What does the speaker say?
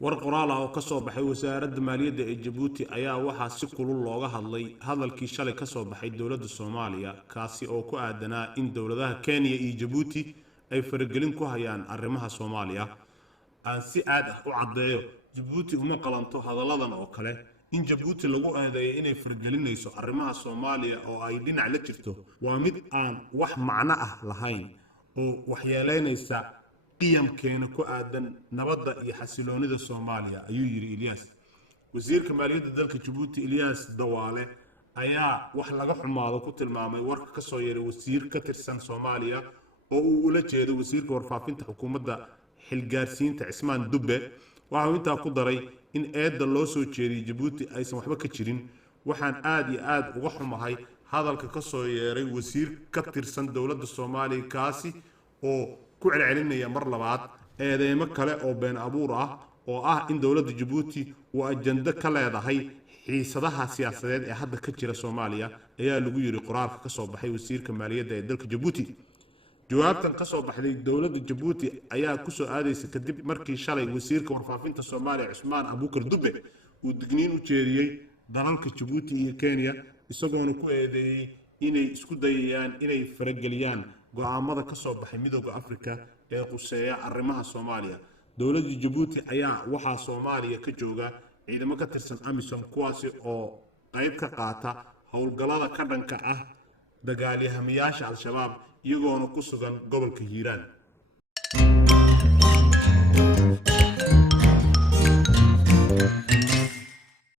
war qoraal ah oo ka soo baxay wasaaradda maaliyadda ee Djibouti ayaa waxaa si kulul looga hadlay hadalkii shalay ka soo baxay dawladda Soomaaliya kaasi oo ku aadanaa in dawladaha Kenya iyo Djibouti ay faragelin ku hayaan arrimaha Soomaaliya aan si aad ah u cadeeyo Djibouti uma qalanto hadalladan oo kale in Djibouti lagu eedeeyo inay faragelinayso arrimaha Soomaaliya oo ay dhinac la jirto waa mid aan wax macno ah lahayn oo waxyeeleynaysa qiyamkeena ku aadan nabadda iyo xasiloonida Soomaaliya ayuu yiri Ilyas wasiirka maaliyadda dalka Djibouti Ilyas Dawaale ayaa wax laga xumaado ku tilmaamay warka ka soo yeeray wasiir ka tirsan Soomaaliya oo uu ula jeedo wasiirka warfaafinta xukuumadda xilgaarsiinta Cismaan Dubbe waxa uu intaa ku daray in eedda loo soo jeediyay Djibouti aysan waxba ka jirin waxaan aad iyo aad uga xumahay hadalka ka soo yeeray wasiir ka tirsan dawladda Soomaaliya kaasi oo ku celcelinaya mar labaad eedeymo kale oo been abuur ah oo ah in dawladda Djibouti uu ajanda ka leedahay xiisadaha siyaasadeed ee hadda ka jira Soomaaliya ayaa lagu yiri qoraalka ka soo baxay wasiirka maaliyadda ee dalka Djibouti jawaabtan ka soo baxday dawladda Djibouti ayaa ku soo aadaysa kadib markii shalay wasiirka warfaafinta Soomaaliya Cismaan Abuukar Dubbe uu digniin u jeediyay dalalka Djibouti iyo Kenya isagoona ku eedeeyay inay isku dayayaan inay farageliyaan go'aamada ka soo baxay midowga Afrika ee quseeya arrimaha Soomaaliya dawladda Djibouti ayaa waxa Soomaaliya ka jooga ciidamo ka tirsan AMISOM kuwaasi oo qayb ka qaata howlgallada ka dhanka ah dagaalyahamayaasha Al-Shabaab iyagoona ku sugan gobolka Hiiraan